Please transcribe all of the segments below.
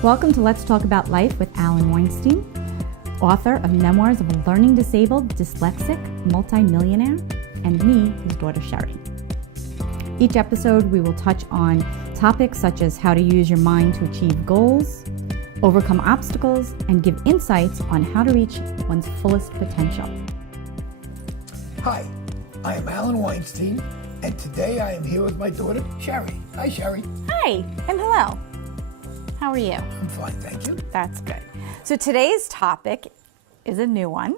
Welcome to Let's Talk About Life with Alan Weinstein, author of Memoirs of a Learning Disabled, Dyslexic, Multimillionaire, and me, his daughter Sherri. Each episode we will touch on topics such as how to use your mind to achieve goals, overcome obstacles, and give insights on how to reach one's fullest potential. Hi, I am Alan Weinstein, and today I am here with my daughter Sherri. Hi, Sherri. Hi, and hello. How are you? I'm fine, thank you. That's good. So today's topic is a new one,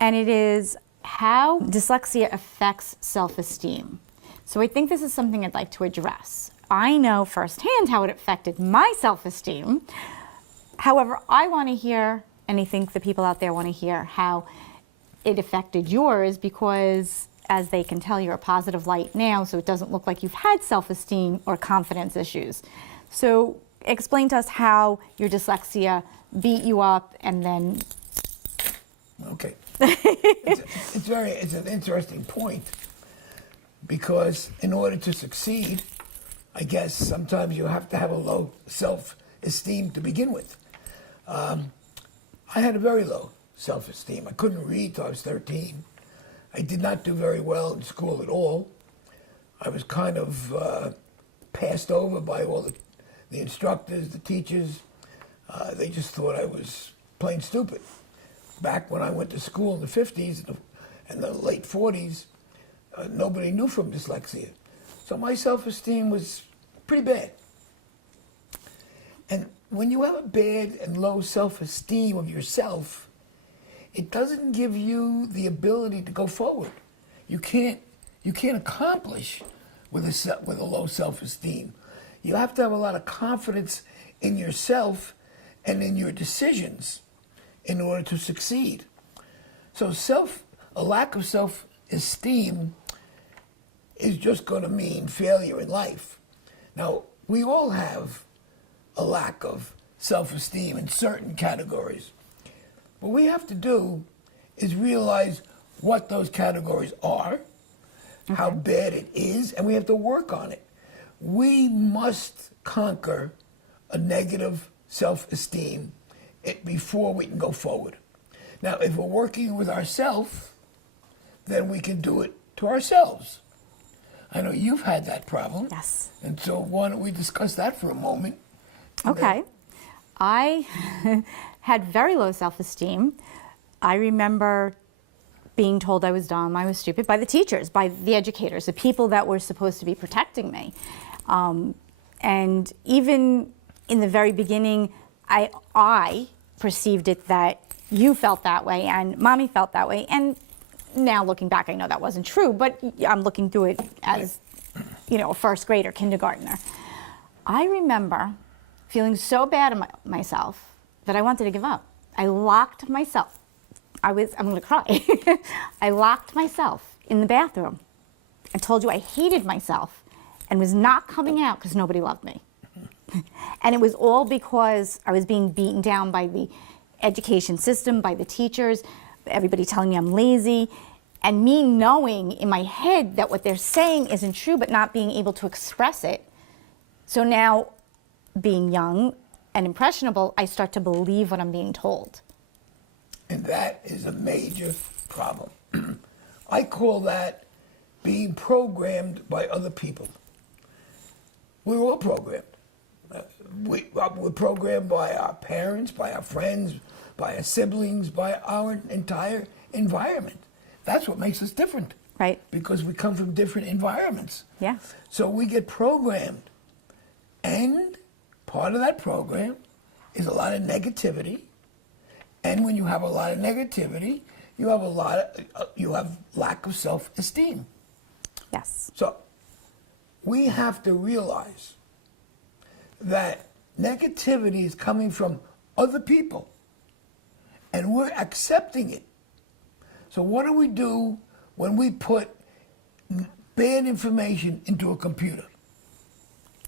and it is how dyslexia affects self-esteem. So I think this is something I'd like to address. I know firsthand how it affected my self-esteem. However, I want to hear, and I think the people out there want to hear, how it affected yours, because as they can tell, you're a positive light now, so it doesn't look like you've had self-esteem or confidence issues. So explain to us how your dyslexia beat you up and then... Okay. It's an interesting point, because in order to succeed, I guess sometimes you have to have a low self-esteem to begin with. I had a very low self-esteem. I couldn't read till I was 13. I did not do very well in school at all. I was kind of passed over by all the instructors, the teachers. They just thought I was plain stupid. Back when I went to school in the 50s and the late 40s, nobody knew from dyslexia. So my self-esteem was pretty bad. And when you have a bad and low self-esteem of yourself, it doesn't give you the ability to go forward. You can't accomplish with a low self-esteem. You have to have a lot of confidence in yourself and in your decisions in order to succeed. So a lack of self-esteem is just going to mean failure in life. Now, we all have a lack of self-esteem in certain categories. What we have to do is realize what those categories are, how bad it is, and we have to work on it. We must conquer a negative self-esteem before we can go forward. Now, if we're working with ourselves, then we can do it to ourselves. I know you've had that problem. Yes. And so why don't we discuss that for a moment? Okay. I had very low self-esteem. I remember being told I was dumb, I was stupid by the teachers, by the educators, the people that were supposed to be protecting me. And even in the very beginning, I perceived it that you felt that way and Mommy felt that way. And now looking back, I know that wasn't true, but I'm looking through it as, a first grader, kindergartner. I remember feeling so bad about myself that I wanted to give up. I locked myself. I'm going to cry. I locked myself in the bathroom and told you I hated myself and was not coming out because nobody loved me. And it was all because I was being beaten down by the education system, by the teachers, everybody telling me I'm lazy, and me knowing in my head that what they're saying isn't true, but not being able to express it. So now, being young and impressionable, I start to believe what I'm being told. And that is a major problem. I call that being programmed by other people. We're all programmed. We're programmed by our parents, by our friends, by our siblings, by our entire environment. That's what makes us different. Right. Because we come from different environments. Yeah. So we get programmed. And part of that program is a lot of negativity. And when you have a lot of negativity, you have lack of self-esteem. Yes. So we have to realize that negativity is coming from other people, and we're accepting it. So what do we do when we put bad information into a computer?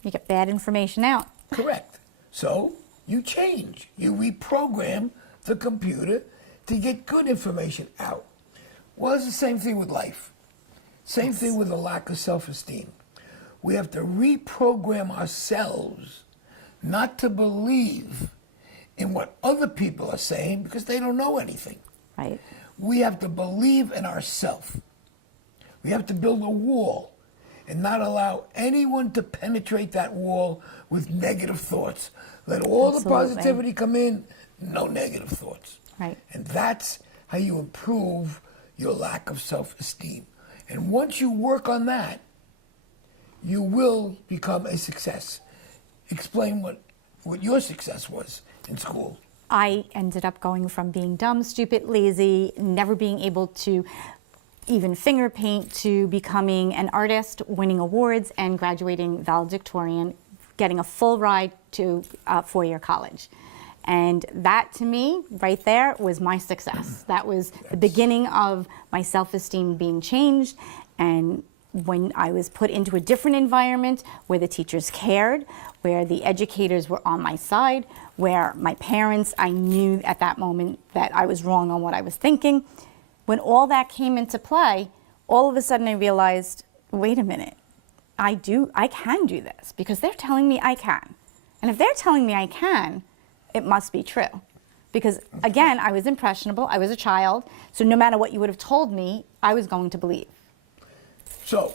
You get bad information out. Correct. So you change. You reprogram the computer to get good information out. Well, it's the same thing with life. Same thing with a lack of self-esteem. We have to reprogram ourselves not to believe in what other people are saying because they don't know anything. Right. We have to believe in ourselves. We have to build a wall and not allow anyone to penetrate that wall with negative thoughts. Let all the Absolutely. positivity come in, no negative thoughts. Right. And that's how you improve your lack of self-esteem. And once you work on that, you will become a success. Explain what your success was in school. I ended up going from being dumb, stupid, lazy, never being able to even finger paint, to becoming an artist, winning awards, and graduating valedictorian, getting a full ride to four-year college. And that, to me, right there, was my success. That was the beginning of my self-esteem being changed. And when I was put into a different environment where the teachers cared, where the educators were on my side, where my parents, I knew at that moment that I was wrong on what I was thinking. When all that came into play, all of a sudden I realized, wait a minute, I can do this because they're telling me I can. And if they're telling me I can, it must be true. Because again, I was impressionable, I was a child, so no matter what you would have told me, I was going to believe. So,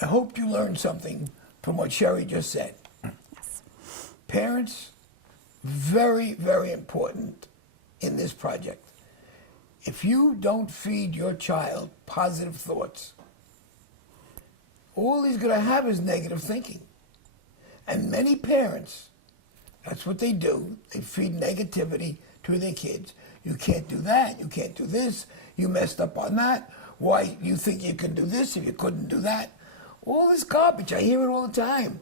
I hope you learned something from what Sherri just said. Yes. Parents, very, very important in this project. If you don't feed your child positive thoughts, all he's going to have is negative thinking. And many parents, that's what they do. They feed negativity to their kids. You can't do that. You can't do this. You messed up on that. Why, you think you can do this if you couldn't do that? All this garbage. I hear it all the time.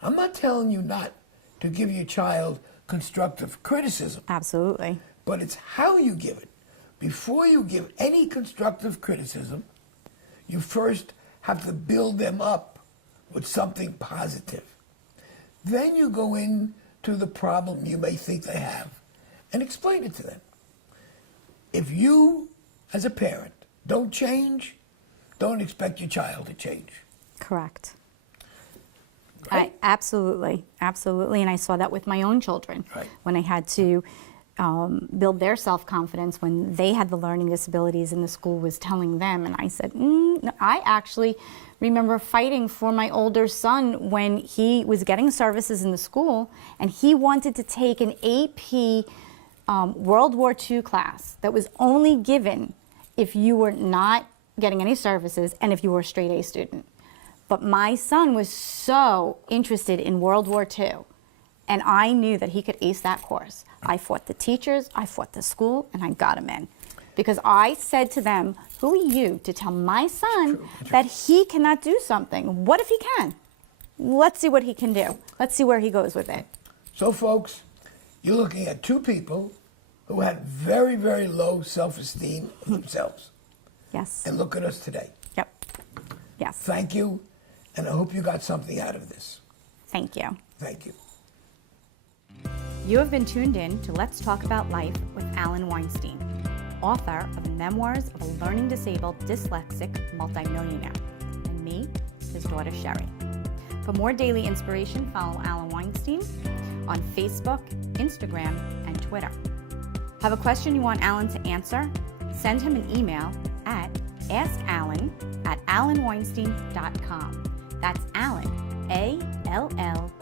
I'm not telling you not to give your child constructive criticism. Absolutely. But it's how you give it. Before you give any constructive criticism, you first have to build them up with something positive. Then you go into the problem you may think they have and explain it to them. If you, as a parent, don't change, don't expect your child to change. Correct. Right? Absolutely. And I saw that with my own children. Right. When I had to build their self-confidence when they had the learning disabilities and the school was telling them. And I said, no. I actually remember fighting for my older son when he was getting services in the school and he wanted to take an AP World War II class that was only given if you were not getting any services and if you were a straight A student. But my son was so interested in World War II, and I knew that he could ace that course. I fought the teachers, I fought the school, and I got him in. Because I said to them, who are you to tell my son that he cannot do something? What if he can? Let's see what he can do. Let's see where he goes with it. So, folks, you're looking at two people who had very, very low self-esteem of themselves. Yes. And look at us today. Yep. Yes. Thank you, and I hope you got something out of this. Thank you. Thank you. You have been tuned in to Let's Talk About Life with Alan Weinstein, author of the memoirs of a learning disabled dyslexic multimillionaire, and me, his daughter Sherri. For more daily inspiration, follow Alan Weinstein on Facebook, Instagram, and Twitter. Have a question you want Alan to answer? Send him an email at askalan@alanweinstein.com. That's Alan, A-L-L